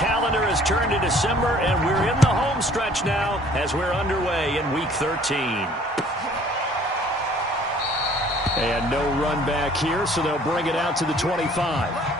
calendar has turned to December, and we're in the home stretch now as we're underway in Week 13. And no run back here, so they'll bring it out to the 25.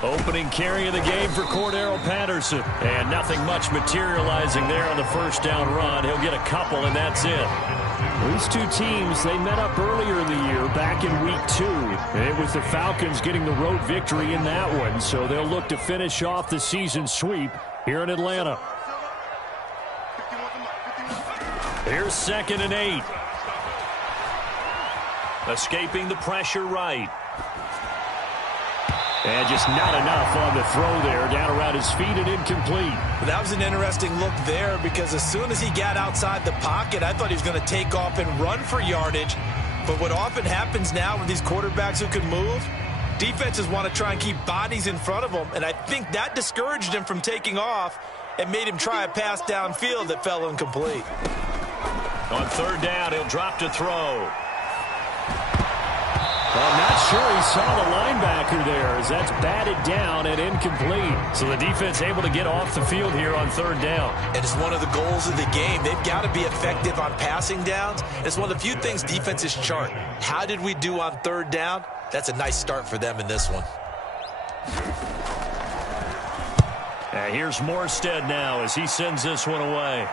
Opening carry of the game for Cordero Patterson. And nothing much materializing there on the first down run. He'll get a couple, and that's it. These two teams, they met up earlier in the year, back in Week 2. And it was the Falcons getting the road victory in that one. So they'll look to finish off the season sweep here in Atlanta. Here's 2nd and 8. Escaping the pressure right. And just not enough on the throw there. Down around his feet and incomplete. That was an interesting look there because as soon as he got outside the pocket, I thought he was going to take off and run for yardage. But what often happens now with these quarterbacks who can move, defenses want to try and keep bodies in front of them. And I think that discouraged him from taking off and made him try a pass downfield that fell incomplete. On 3rd down, he'll drop to throw. Well, I'm not sure he saw the linebacker there as that's batted down and incomplete. So the defense able to get off the field here on 3rd down. And it's one of the goals of the game. They've got to be effective on passing downs. It's one of the few things defenses chart. How did we do on 3rd down? That's a nice start for them in this one. Here's Morstead now as he sends this one away.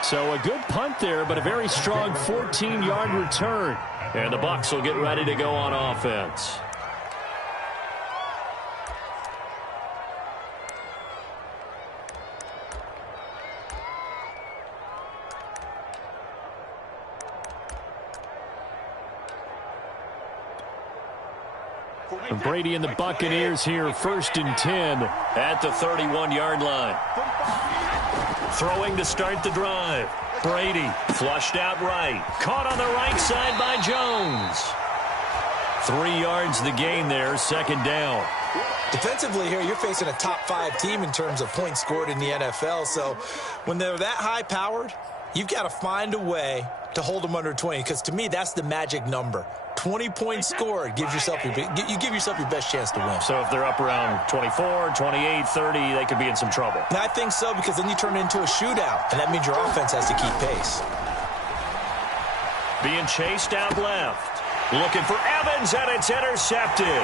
So a good punt there, but a very strong 14-yard return. And the Bucs will get ready to go on offense. And Brady and the Buccaneers here, 1st and 10 at the 31-yard line. Throwing to start the drive. Brady flushed out right. Caught on the right side by Jones. 3 yards the gain there, 2nd down. Defensively here, you're facing a top 5 team in terms of points scored in the NFL. So when they're that high-powered, you've got to find a way to hold them under 20. Because to me, that's the magic number. 20 points scored gives yourself you give yourself your best chance to win. So if they're up around 24, 28, 30, they could be in some trouble. And I think so, because then you turn it into a shootout, and that means your offense has to keep pace. Being chased out left. Looking for Evans, and it's intercepted.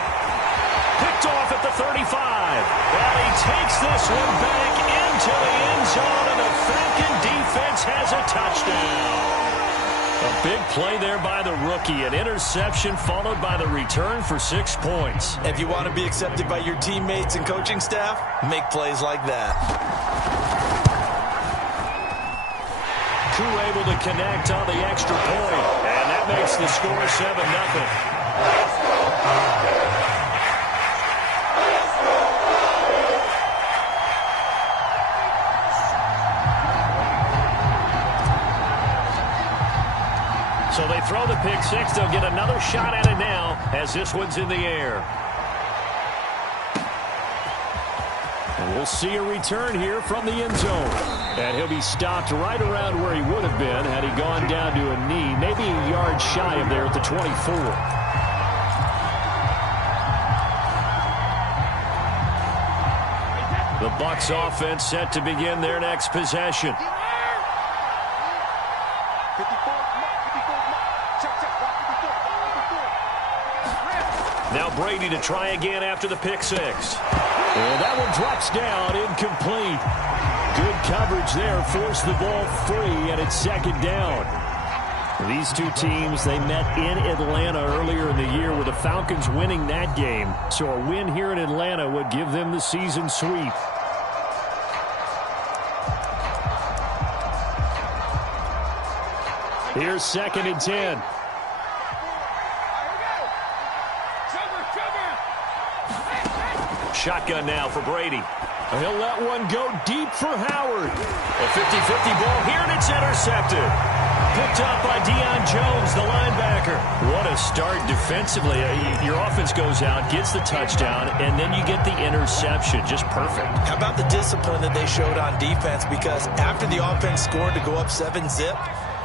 Picked off at the 35. Well, he takes this one back into the end zone, and the Falcon defense has a touchdown. A big play there by the rookie. An interception followed by the return for 6 points. If you want to be accepted by your teammates and coaching staff, make plays like that. Koo able to connect on the extra point. And that makes the score 7-0. So they throw the pick six. They'll get another shot at it now as this one's in the air. And we'll see a return here from the end zone. And he'll be stopped right around where he would have been had he gone down to a knee, maybe a yard shy of there at the 24. The Bucs offense set to begin their next possession. Now Brady to try again after the pick six. And that one drops down, incomplete. Good coverage there, forced the ball free, and it's 2nd down. These two teams, they met in Atlanta earlier in the year with the Falcons winning that game. So a win here in Atlanta would give them the season sweep. Here's 2nd and 10. shotgun now for Brady. He'll let one go deep for Howard. A 50-50 ball here, and it's intercepted. Picked up by Deion Jones, the linebacker. What a start defensively. Your offense goes out, gets the touchdown, and then you get the interception. Just perfect. How about the discipline that they showed on defense? Because after the offense scored to go up 7-zip,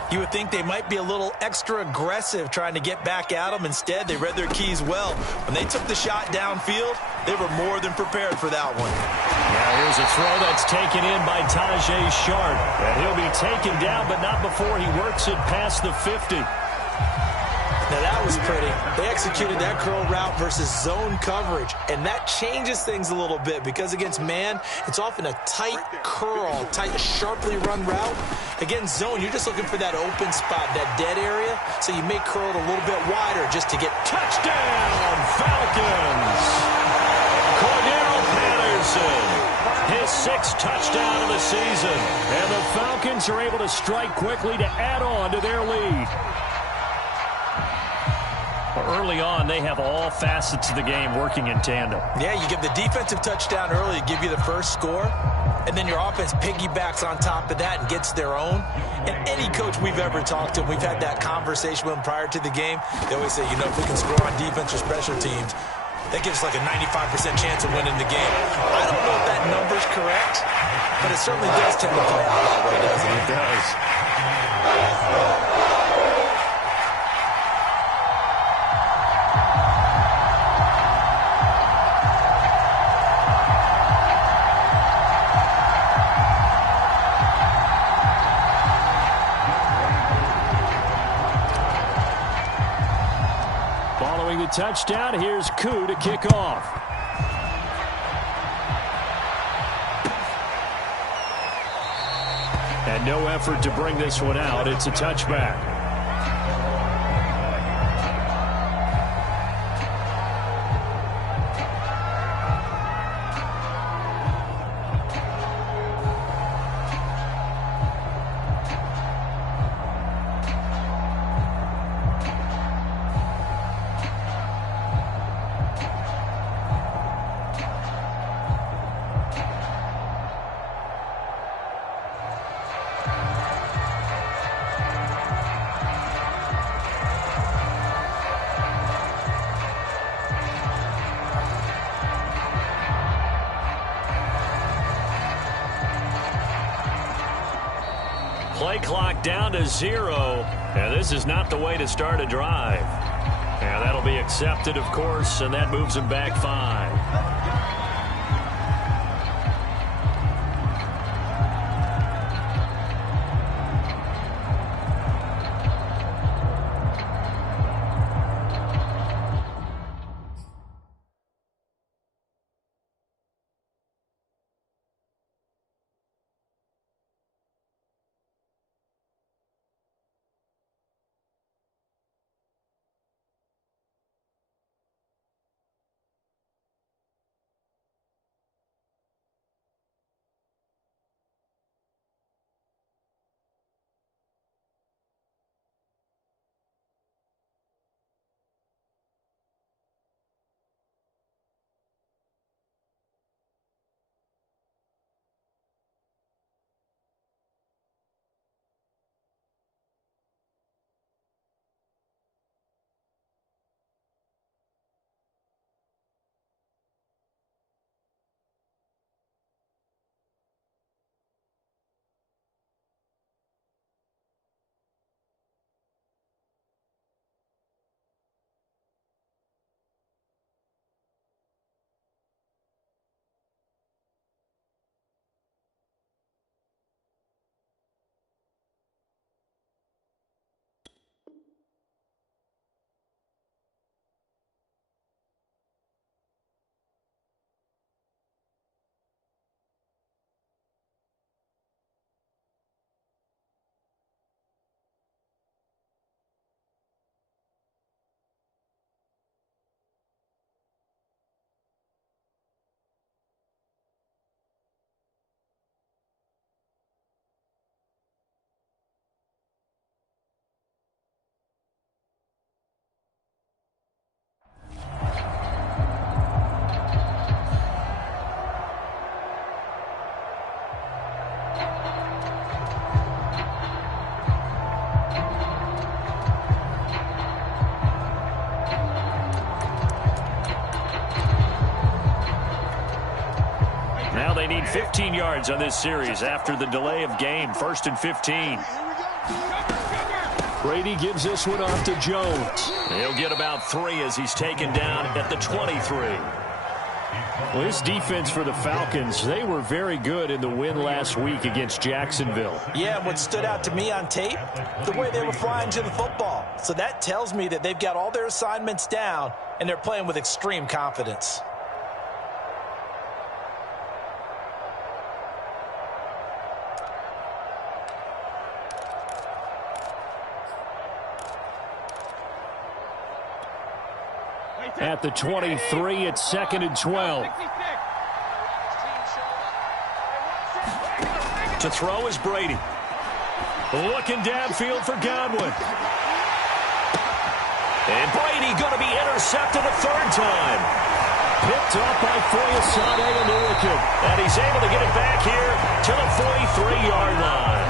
you would think they might be a little extra aggressive trying to get back at them. Instead, they read their keys well. When they took the shot downfield, they were more than prepared for that one. Now here's a throw that's taken in by Tajay Sharp. And he'll be taken down, but not before he works it past the 50. Now that was pretty. They executed that curl route versus zone coverage, and that changes things a little bit because against man, it's often a tight curl, tight, sharply run route. Against zone, you're just looking for that open spot, that dead area, so you may curl it a little bit wider just to get touchdown, Falcons. Cordero Patterson, his 6th touchdown of the season, and the Falcons are able to strike quickly to add on to their lead. Early on, they have all facets of the game working in tandem. Yeah, you give the defensive touchdown early to give you the first score, and then your offense piggybacks on top of that and gets their own. And any coach we've ever talked to, we've had that conversation with them prior to the game, they always say, you know, if we can score on defense or special teams, that gives us like a 95% chance of winning the game. I don't know if that number's correct, but it certainly does tend to play out that way, doesn't it? It does. Following the touchdown, here's Koo to kick off. And no effort to bring this one out. It's a touchback. Play clock down to 0, and this is not the way to start a drive. And that'll be accepted, of course, and that moves them back 5. need 15 yards on this series after the delay of game. 1st and 15. Brady gives this one off to Jones. He'll get about 3 as he's taken down at the 23. Well, this defense for the Falcons, they were very good in the win last week against Jacksonville. Yeah, what stood out to me on tape, the way they were flying to the football. So that tells me that they've got all their assignments down, and they're playing with extreme confidence. At the 23, it's 2nd and 12. To throw is Brady. Looking downfield for Godwin. And Brady going to be intercepted a 3rd time. Picked up by Foyesade and he's able to get it back here to the 43-yard line.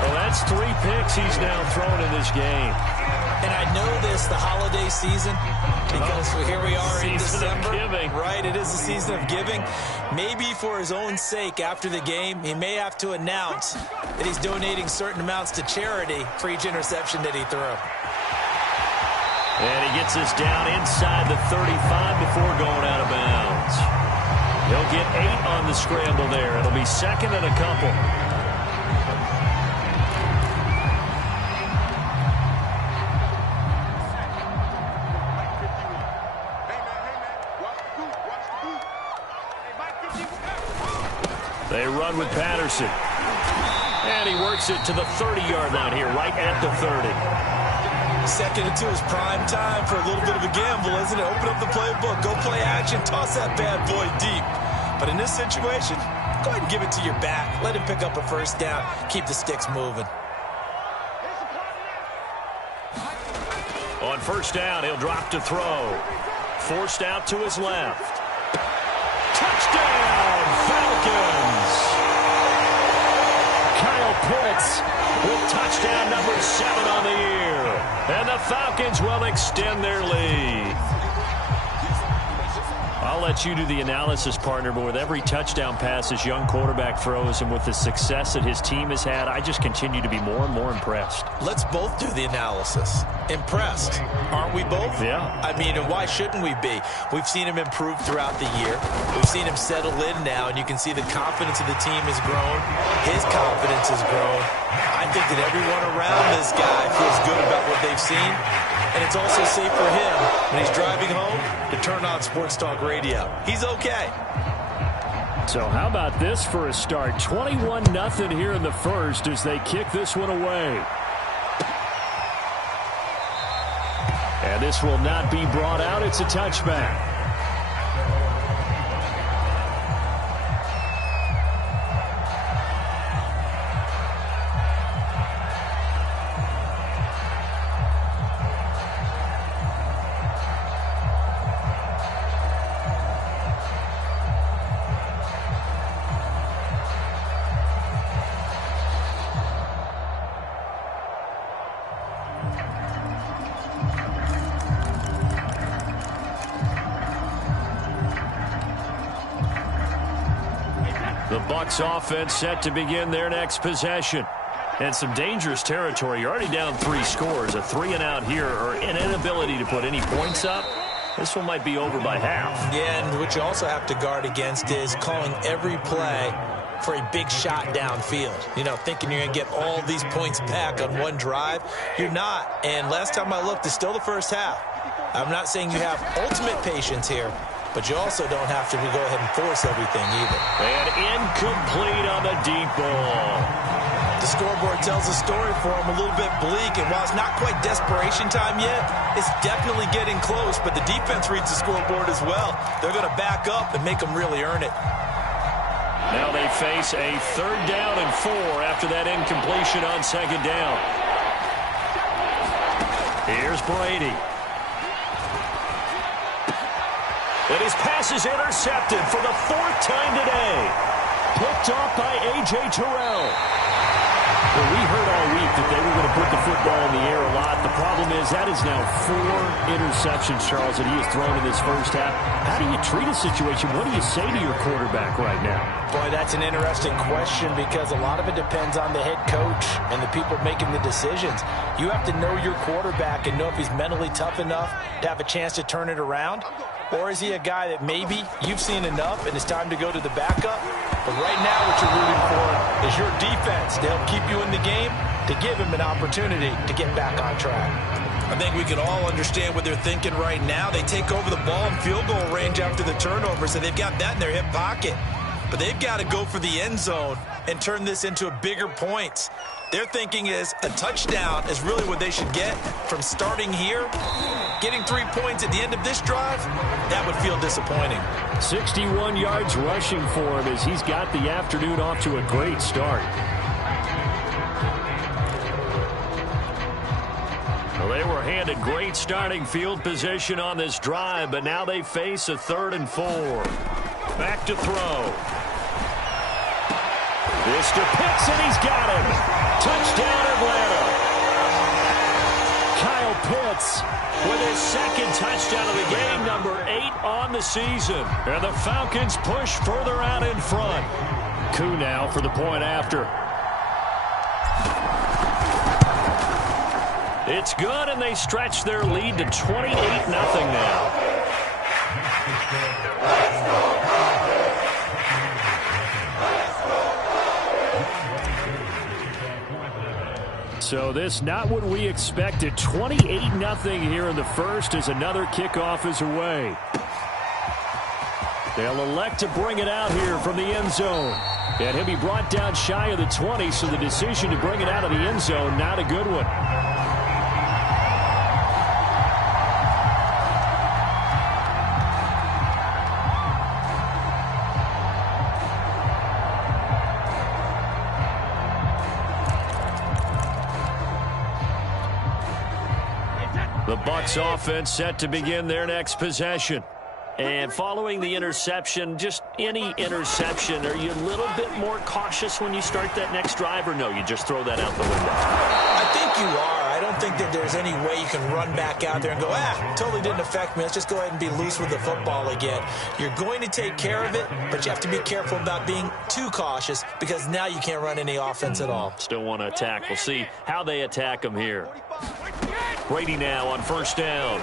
Well, that's 3 picks he's now thrown in this game. And I know this, the holiday season, because here we are in December. Right, it is the season of giving. Maybe for his own sake, after the game, he may have to announce that he's donating certain amounts to charity for each interception that he threw. And he gets us down inside the 35 before going out of bounds. He'll get 8 on the scramble there. It'll be 2nd and a couple. They run with Patterson. And he works it to the 30-yard line here, right at the 30. 2nd and 2 is prime time for a little bit of a gamble, isn't it? Open up the playbook, go play action, toss that bad boy deep. But in this situation, go ahead and give it to your back. Let him pick up a 1st down. Keep the sticks moving. On 1st down, he'll drop to throw. Forced out to his left. Touchdown, Falcons! Kyle Pitts with touchdown number 7 on the year. And the Falcons will extend their lead. I'll let you do the analysis, partner, but with every touchdown pass his young quarterback throws and with the success that his team has had, I just continue to be more and more impressed. Let's both do the analysis. Impressed, aren't we both? Yeah. I mean, and why shouldn't we be? We've seen him improve throughout the year. We've seen him settle in now, and you can see the confidence of the team has grown. His confidence has grown. I think that everyone around this guy feels good about what they've seen, and it's also safe for him when he's driving home to turn on Sports Talk Radio. He's okay. So how about this for a start? 21-0 here in the 1st as they kick this one away. And this will not be brought out. It's a touchback. The Bucs offense set to begin their next possession. And some dangerous territory. You're already down 3 scores. A 3-and-out here or an inability to put any points up. This one might be over by half. Yeah, and what you also have to guard against is calling every play for a big shot downfield. You know, thinking you're going to get all these points back on one drive. You're not. And last time I looked, it's still the first half. I'm not saying you have ultimate patience here, but you also don't have to go ahead and force everything either. And incomplete on the deep ball. The scoreboard tells a story for him, a little bit bleak, and while it's not quite desperation time yet, it's definitely getting close, but the defense reads the scoreboard as well. They're going to back up and make them really earn it. Now they face a 3rd down and 4 after that incompletion on 2nd down. Here's Brady. And his pass is intercepted for the 4th time today. Picked off by A.J. Terrell. Well, we heard all week that they were going to put the football in the air a lot. The problem is that is now 4 interceptions, Charles, that he has thrown in this first half. How do you treat a situation? What do you say to your quarterback right now? Boy, that's an interesting question because a lot of it depends on the head coach and the people making the decisions. You have to know your quarterback and know if he's mentally tough enough to have a chance to turn it around. Or is he a guy that maybe you've seen enough and it's time to go to the backup? But right now what you're rooting for is your defense to help keep you in the game, to give him an opportunity to get back on track. I think we can all understand what they're thinking right now. They take over the ball in field goal range after the turnover, so they've got that in their hip pocket. But they've got to go for the end zone and turn this into a bigger points. Their thinking is a touchdown is really what they should get from starting here. Getting 3 points at the end of this drive, that would feel disappointing. 61 yards rushing for him as he's got the afternoon off to a great start. Well, they were handed great starting field position on this drive, but now they face a 3rd and 4. Back to throw. This to Pitts, and he's got him. Touchdown, Atlanta. Kyle Pitts with his 2nd touchdown of the game, number 8 on the season. And the Falcons push further out in front. Koo now for the point after. It's good, and they stretch their lead to 28-0 now. So this not what we expected. 28-0 here in the first as another kickoff is away. They'll elect to bring it out here from the end zone. And he'll be brought down shy of the 20, so the decision to bring it out of the end zone, not a good one. The Bucs offense set to begin their next possession. And following the interception, just any interception, are you a little bit more cautious when you start that next drive, or no, you just throw that out the window? I think you are. I don't think that there's any way you can run back out there and go, totally didn't affect me. Let's just go ahead and be loose with the football again. You're going to take care of it, but you have to be careful about being too cautious because now you can't run any offense at all. Still want to attack. We'll see how they attack them here. Brady now on 1st down.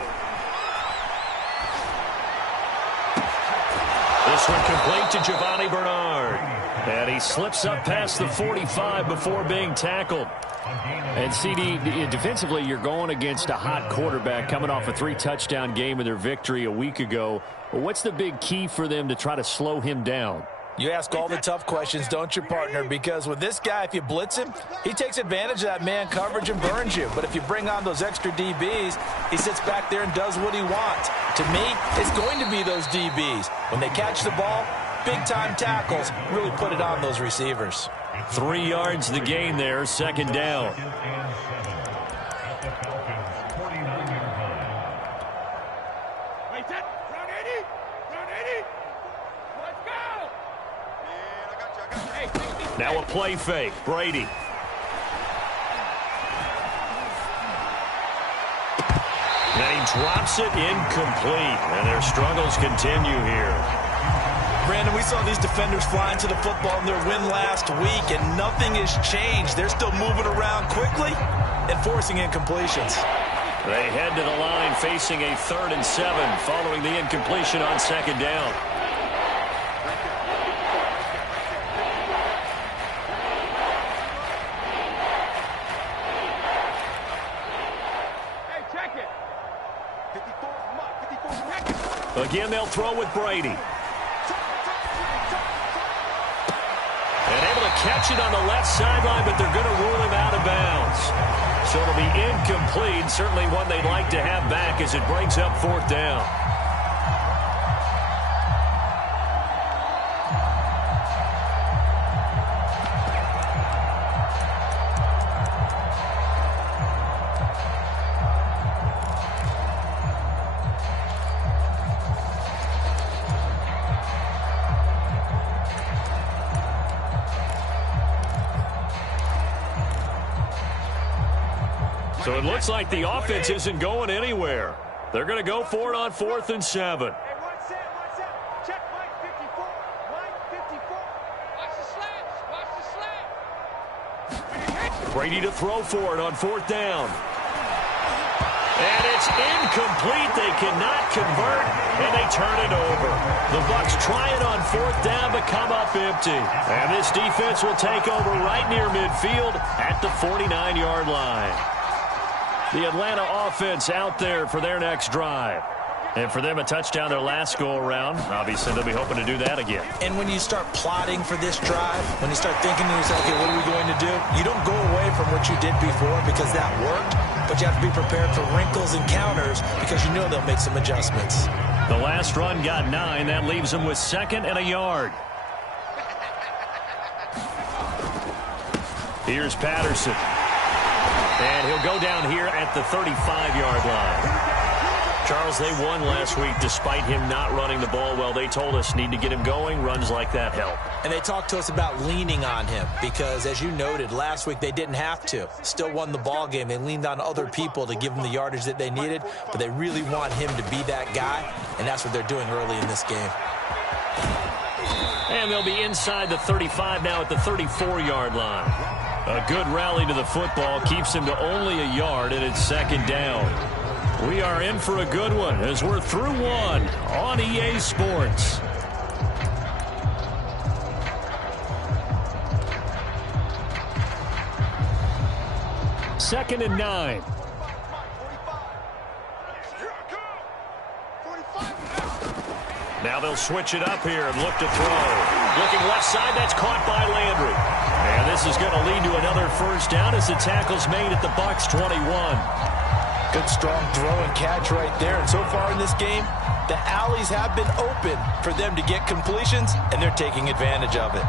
This one complete to Giovanni Bernard. And he slips up past the 45 before being tackled. And CD, defensively, you're going against a hot quarterback coming off a 3-touchdown game in their victory a week ago. What's the big key for them to try to slow him down? You ask all the tough questions, don't you, partner? Because with this guy, if you blitz him, he takes advantage of that man coverage and burns you. But if you bring on those extra DBs, he sits back there and does what he wants. To me, it's going to be those DBs. When they catch the ball, big-time tackles really put it on those receivers. 3 yards the gain there, 2nd down. Now a play fake. Brady. And he drops it incomplete. And their struggles continue here. Brandon, we saw these defenders flying to the football in their win last week, and nothing has changed. They're still moving around quickly and forcing incompletions. They head to the line facing a 3rd and 7 following the incompletion on 2nd down. Again, they'll throw with Brady. And able to catch it on the left sideline, but they're going to rule him out of bounds. So it'll be incomplete. Certainly one they'd like to have back as it brings up 4th down. So it looks like the offense isn't going anywhere. They're going to go for it on 4th and 7. Check Mike 54. Mike 54. Watch the slants. Brady to throw for it on 4th down. And it's incomplete. They cannot convert, and they turn it over. The Bucs try it on 4th down, but come up empty. And this defense will take over right near midfield at the 49-yard line. The Atlanta offense out there for their next drive. And for them, a touchdown their last go-around. Obviously, they'll be hoping to do that again. And when you start plotting for this drive, when you start thinking to yourself, okay, what are we going to do? You don't go away from what you did before because that worked, but you have to be prepared for wrinkles and counters because you know they'll make some adjustments. The last run got 9. That leaves them with 2nd and a yard. Here's Patterson. And he'll go down here at the 35-yard line. Charles, they won last week despite him not running the ball well. They told us need to get him going. Runs like that help. And they talked to us about leaning on him because, as you noted, last week they didn't have to. Still won the ball game. They leaned on other people to give them the yardage that they needed, but they really want him to be that guy, and that's what they're doing early in this game. And they'll be inside the 35 now at the 34-yard line. A good rally to the football keeps him to only a yard, and it's 2nd down. We are in for a good one as we're through one on EA Sports. Second and 9. Now they'll switch it up here and look to throw. Looking left side, that's caught by Landry. And this is going to lead to another 1st down as the tackle's made at the Bucs 21. Good, strong throw and catch right there. And so far in this game, the alleys have been open for them to get completions, and they're taking advantage of it.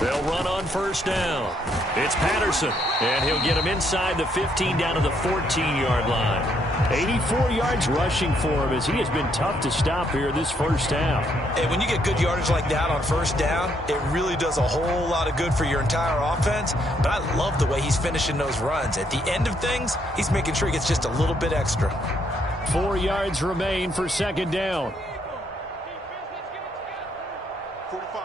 They'll run on 1st down. It's Patterson, and he'll get him inside the 15 down to the 14-yard line. 84 yards rushing for him as he has been tough to stop here this 1st half. And when you get good yardage like that on 1st down, it really does a whole lot of good for your entire offense. But I love the way he's finishing those runs. At the end of things, he's making sure he gets just a little bit extra. 4 yards remain for 2nd down. 45.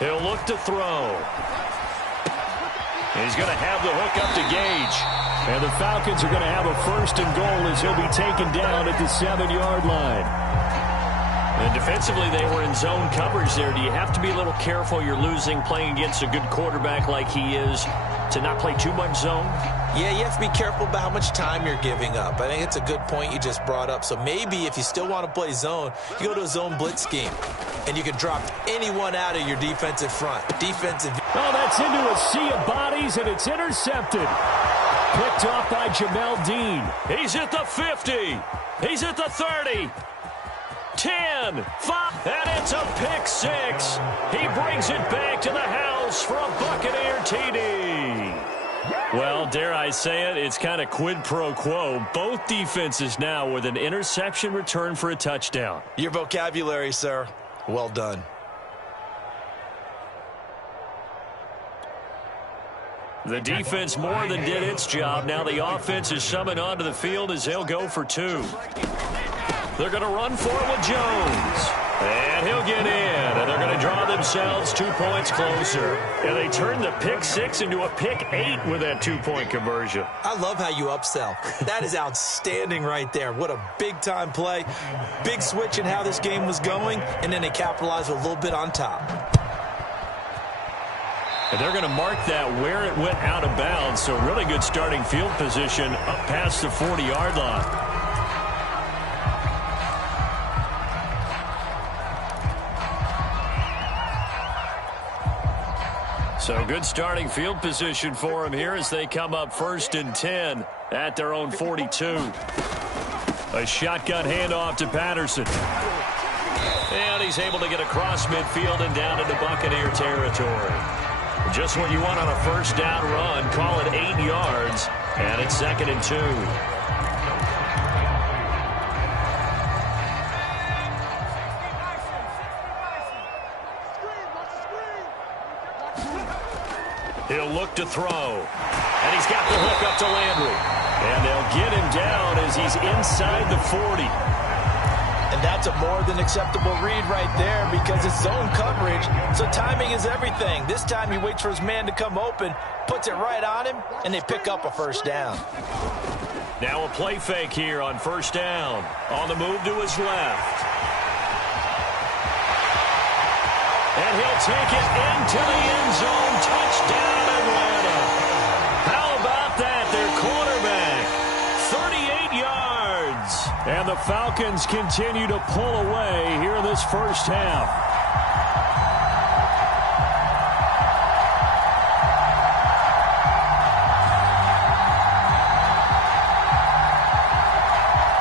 He'll look to throw. He's going to have the hook up to Gage. And the Falcons are going to have a 1st and goal as he'll be taken down at the 7-yard line. And defensively, they were in zone coverage there. Do you have to be a little careful? You're losing playing against a good quarterback like he is to not play too much zone? Yeah, you have to be careful about how much time you're giving up. I think it's a good point you just brought up. So maybe if you still want to play zone, you go to a zone blitz scheme. And you can drop anyone out of your defensive front. Oh, that's into a sea of bodies, and it's intercepted. Picked off by Jamel Dean. He's at the 50. He's at the 30. 10, 5, and it's a pick 6. He brings it back to the house for a Buccaneer TD. Well, dare I say it, it's kind of quid pro quo. Both defenses now with an interception return for a touchdown. Your vocabulary, sir. Well done. The defense more than did its job. Now the offense is summoned onto the field as they'll go for 2. They're going to run for it with Jones. And he'll get in. And they're going to draw themselves 2 points closer. And they turn the pick 6 into a pick 8 with that 2-point conversion. I love how you upsell. That is outstanding right there. What a big-time play. Big switch in how this game was going. And then they capitalized with a little bit on top. And they're going to mark that where it went out of bounds. So really good starting field position up past the 40-yard line. So good starting field position for him here as they come up 1st and 10 at their own 42. A shotgun handoff to Patterson. And he's able to get across midfield and down into Buccaneer territory. Just what you want on a 1st down run. Call it 8 yards. And it's 2nd and 2. He'll look to throw. And he's got the hook up to Landry. And they'll get him down as he's inside the 40. And that's a more than acceptable read right there because it's zone coverage, so timing is everything. This time he waits for his man to come open, puts it right on him, and they pick up a first down. Now a play fake here on first down. On the move to his left. And he'll take it into the end zone. Touchdown, Atlanta. How about that? Their quarterback, 38 yards. And the Falcons continue to pull away here in this first half.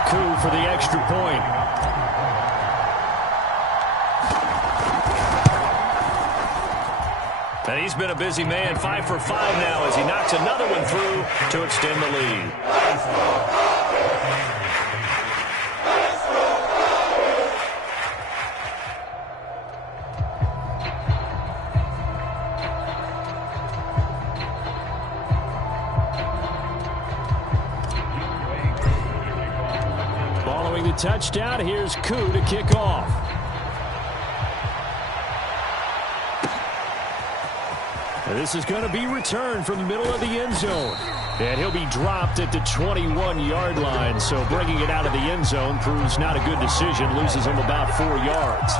Coup for the extra point. And he's been a busy man, 5 for 5 now as he knocks another one through to extend the lead. Following the touchdown, here's Koo to kick off. And this is going to be returned from the middle of the end zone. And he'll be dropped at the 21-yard line. So bringing it out of the end zone proves not a good decision. Loses him about 4 yards.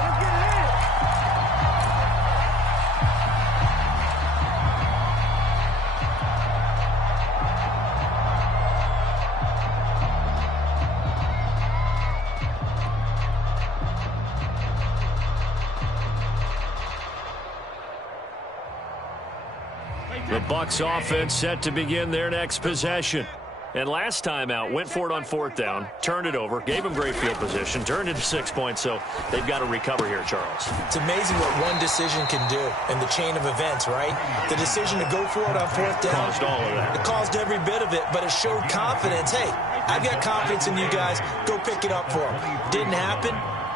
The Bucs offense set to begin their next possession. And last time out, went for it on fourth down, turned it over, gave them great field position, turned it 6 points, so they've got to recover here, Charles. It's amazing what one decision can do in the chain of events, right? The decision to go for it on fourth down. Caused all of that. It caused every bit of it, but it showed confidence. Hey, I've got confidence in you guys. Go pick it up for them. Didn't happen.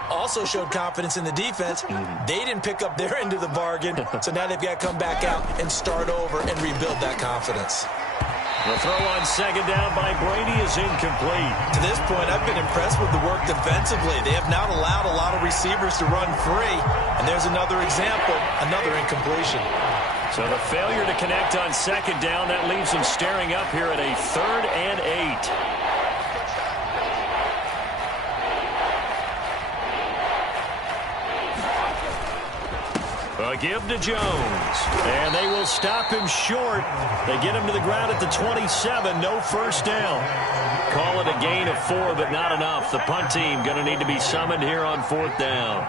Also showed confidence in the defense. They didn't pick up their end of the bargain, so now they've got to come back out and start over and rebuild that confidence. The throw on second down by Brady is incomplete. To this point, I've been impressed with the work defensively. They have not allowed a lot of receivers to run free, and there's another example, another incompletion. So the failure to connect on second down, that leaves them staring up here at a 3rd and 8. A give to Jones, and they will stop him short. They get him to the ground at the 27, no first down. Call it a gain of 4, but not enough. The punt team going to need to be summoned here on 4th down.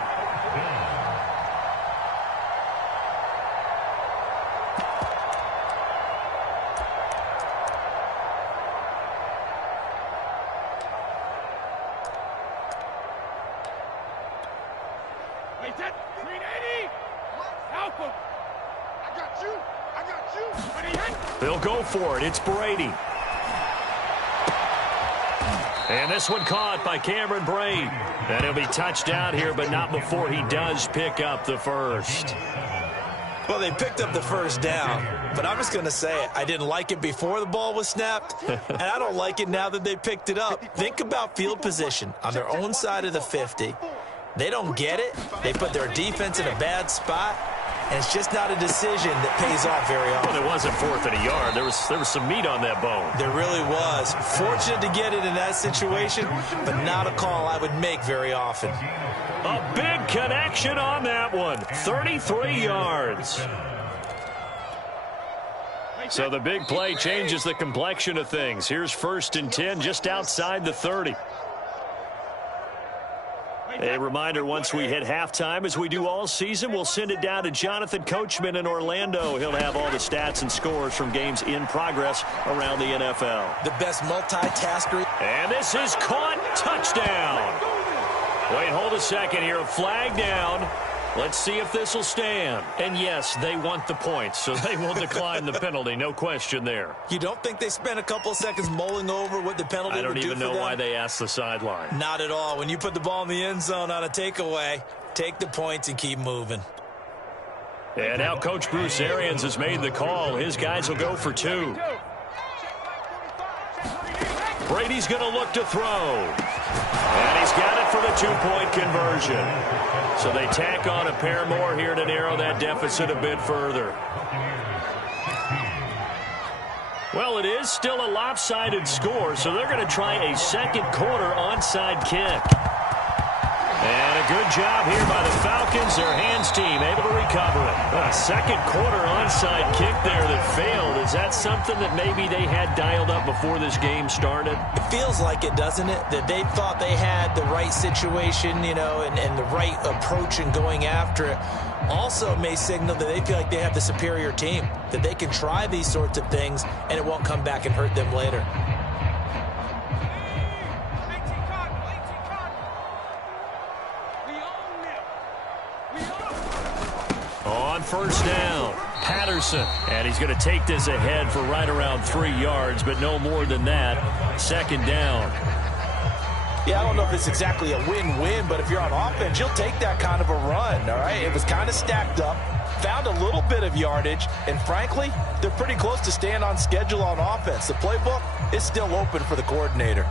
Wait, that 380. Alpha. I got you. I got you. But he hit. They'll go for it. It's Brady. And this one caught by Cameron Brate. And he'll be touched down here, but not before he does pick up the first. Well, they picked up the first down, but I'm just going to say it. I didn't like it before the ball was snapped, and I don't like it now that they picked it up. Think about field position on their own side of the 50. They don't get it. They put their defense in a bad spot, and it's just not a decision that pays off very often. Well, it wasn't 4th and a yard. There was some meat on that bone. There really was. Fortunate to get it in that situation, but not a call I would make very often. A big connection on that one. 33 yards. So the big play changes the complexion of things. Here's 1st and 10 just outside the 30. A reminder, once we hit halftime, as we do all season, we'll send it down to Jonathan Coachman in Orlando. He'll have all the stats and scores from games in progress around the NFL. The best multitasker. And this is caught. Touchdown. Wait, hold a second here. A flag down. Let's see if this will stand. And yes, they want the points, so they will decline the penalty. No question there. You don't think they spent a couple of seconds mulling over what the penalty would do for them? I don't even know why they asked the sideline. Not at all. When you put the ball in the end zone on a takeaway, take the points and keep moving. And now Coach Bruce Arians has made the call. His guys will go for 2. Brady's going to look to throw. And he's got it for the 2-point conversion. So they tack on a pair more here to narrow that deficit a bit further. Well, it is still a lopsided score, so they're going to try a second quarter onside kick. And a good job here by the Falcons. Their hands team able to recover it. A second quarter onside kick there that failed. Is that something that maybe they had dialed up before this game started? It feels like it, doesn't it? That they thought they had the right situation, you know, and the right approach in going after it. Also may signal that they feel like they have the superior team, that they can try these sorts of things and it won't come back and hurt them later. On first down, Patterson. And he's going to take this ahead for right around 3 yards, but no more than that. Second down. Yeah, I don't know if it's exactly a win-win, but if you're on offense, you'll take that kind of a run, all right? It was kind of stacked up, found a little bit of yardage, and frankly, they're pretty close to staying on schedule on offense. The playbook is still open for the coordinator.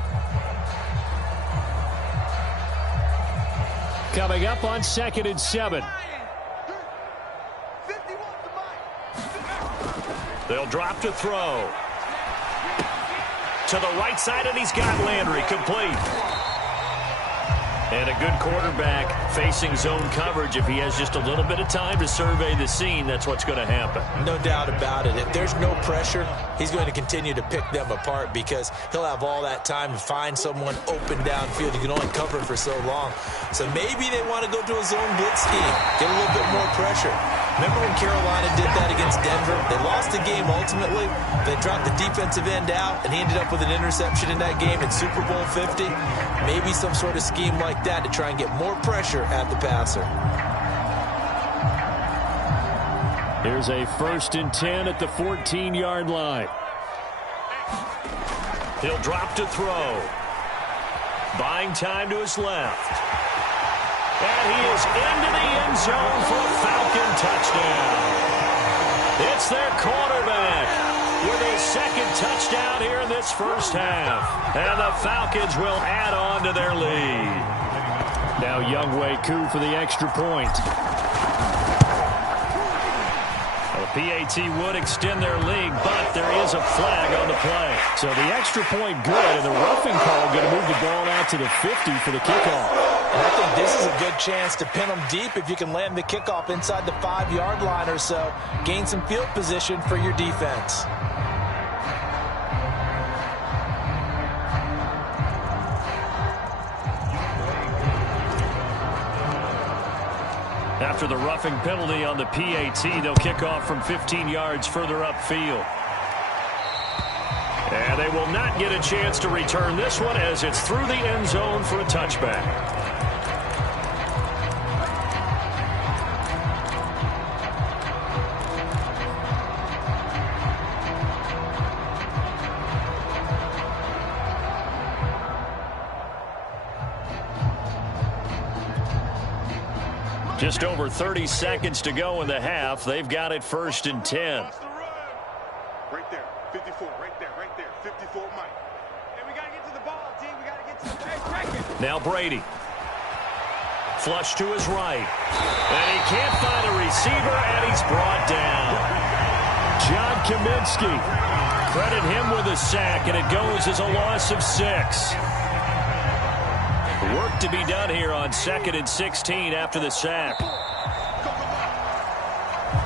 Coming up on 2nd and 7. They'll drop to throw. To the right side, and he's got Landry complete. And a good quarterback facing zone coverage. If he has just a little bit of time to survey the scene, that's what's going to happen. No doubt about it. If there's no pressure, he's going to continue to pick them apart because he'll have all that time to find someone open downfield. You can only cover for so long. So maybe they want to go to a zone blitz scheme, get a little bit more pressure. Remember when Carolina did that against Denver? They lost the game ultimately. They dropped the defensive end out, and he ended up with an interception in that game in Super Bowl 50. Maybe some sort of scheme like that to try and get more pressure at the passer. Here's a 1st and 10 at the 14-yard line. He'll drop to throw. Buying time to his left. And he is into the end zone for a Falcon touchdown. It's their quarterback with his 2nd touchdown here in this first half. And the Falcons will add on to their lead. Now Younghoe Koo for the extra point. PAT would extend their lead, but there is a flag on the play. So the extra point good, and the roughing call going to move the ball out to the 50 for the kickoff. And I think this is a good chance to pin them deep if you can land the kickoff inside the 5-yard line or so. Gain some field position for your defense. After the roughing penalty on the PAT, they'll kick off from 15 yards further upfield. And they will not get a chance to return this one as it's through the end zone for a touchback. Just over 30 seconds to go in the half. They've got it 1st and 10. Right there, 54, right there, 54, Mike. Hey, we got to get to the ball, team. We got to get to the ball. Now Brady. Flush to his right. And he can't find a receiver, and he's brought down. John Kaminsky. Credit him with a sack, and it goes as a loss of 6. Work to be done here on 2nd and 16 after the sack.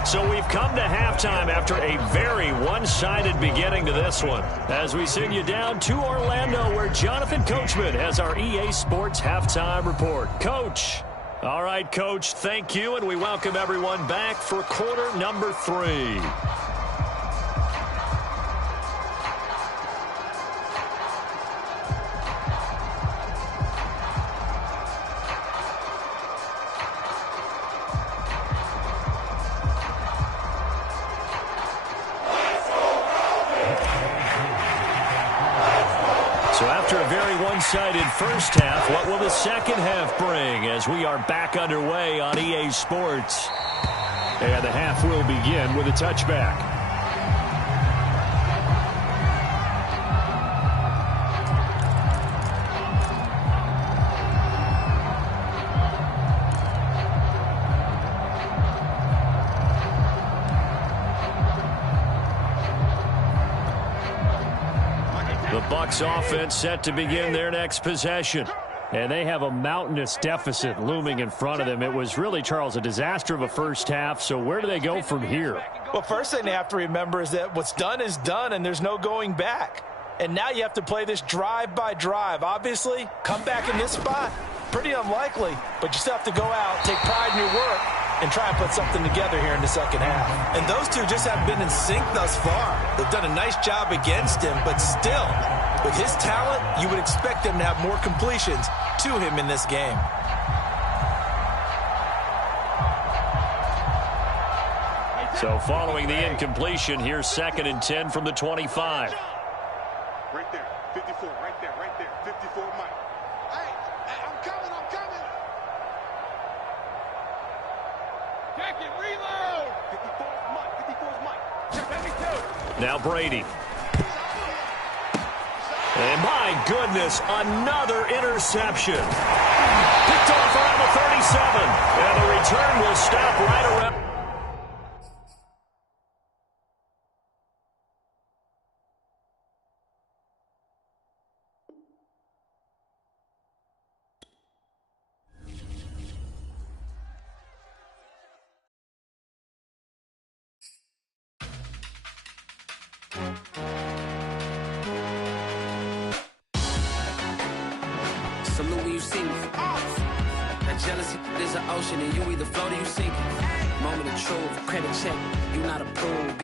So we've come to halftime after a very one-sided beginning to this one. As we send you down to Orlando, where Jonathan Coachman has our EA Sports Halftime Report. Coach. All right, Coach, thank you, and we welcome everyone back for quarter number 3. So after a very one-sided first half, what will the second half bring as we are back underway on EA Sports? And the half will begin with a touchback. The Bucs offense set to begin their next possession. And they have a mountainous deficit looming in front of them. It was really, Charles, a disaster of a first half. So where do they go from here? Well, first thing they have to remember is that what's done is done, and there's no going back. And now you have to play this drive by drive. Obviously, come back in this spot, pretty unlikely. But you still have to go out, take pride in your work, and try and put something together here in the second half. And those two just haven't been in sync thus far. They've done a nice job against him, but still, with his talent, you would expect him to have more completions to him in this game. So following the incompletion, here's 2nd and 10 from the 25. Right there, 54, right there, 54, Mike. Hey, I'm coming. Check it, reload. 54's Mike. Check 52. Now Brady. And my goodness, another interception. Picked off around the 37. And the return will stop right around. Salute when you see me. That jealousy is an ocean, and you either float or you sink. Moment of truth, credit check, you not approved.